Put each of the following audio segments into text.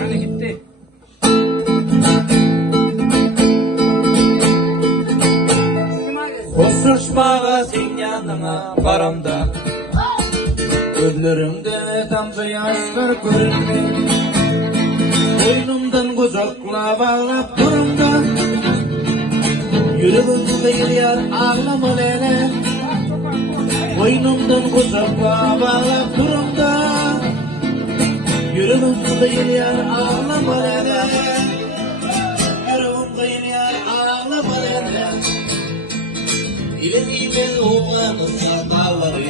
Hani gitti. Koşuşmağa sen yanına paramda gözlerimde damcı yaşlar görünme boynumdan kucakla bağlap durumda yüreğimde yar ağlama lele boynumdan kucakla bağlap durumda yüreğimde yar ağlama lele yüreğimde yar ağlama lele İleriyle uğranırsa dağları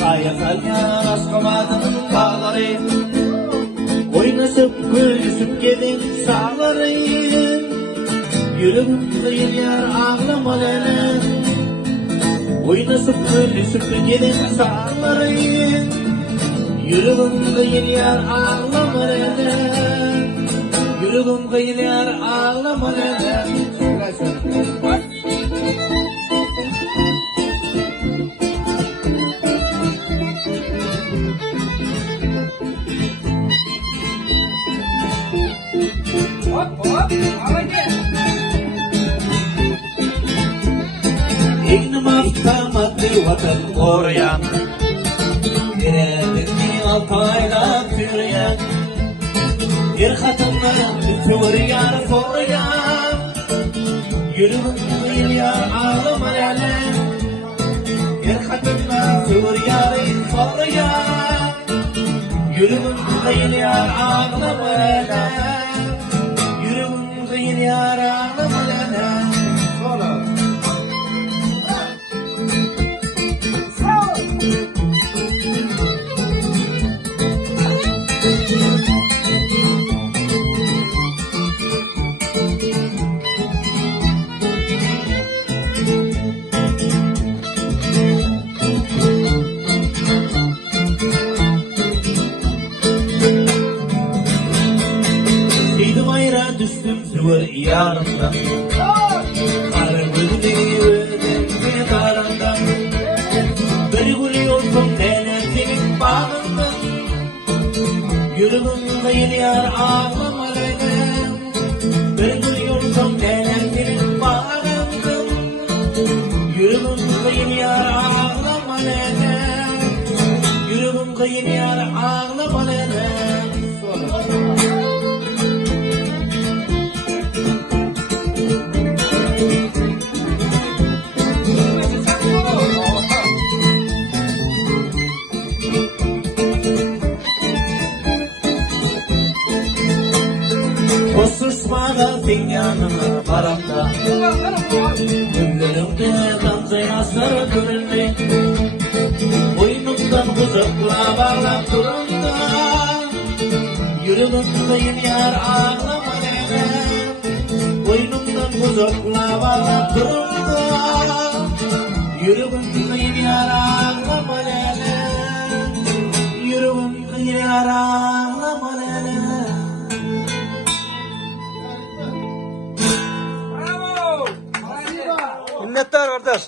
Kayasanya aşkamadının dağları Oynasıp gülüsüp gelin sağları Yüreğimde yar ağlama lele Oynasıp gülüsüp gelin sağları Yüreğimde yar ağlama lele Yüreğimde yar ağlama lele Hop hop. Haydi. İğnim aftamadı vatan koruyan Erenini altayla türeyen Bir kadınların bir yar koruyan Yüreğimde yar ağlama lele Bir kadınların bir yar koruyan Yüreğimde yar ağlama lele Yüreğimde yar ağlama lele Solo Düştüm süver yanımda Karım ödümü daranda Bir gülüyorsun denetinin bağında Yüreğimde yar ağlama lele Bir gülüyorsun denetinin bağında Yüreğimde yar ağlama lele Yüreğimde yar ağlama lele Koşuşmağa sen yanına paramda Güllerimde damcı yaşlar görünme Boynumdan kucakla bağlap durumda Yüreğimde yar ağlama lele Boynumdan kucakla bağlap durumda Yüreğimde yar ağlama lele Yüreğimde yar ağlama lele Bravo. Minnettar kardeş.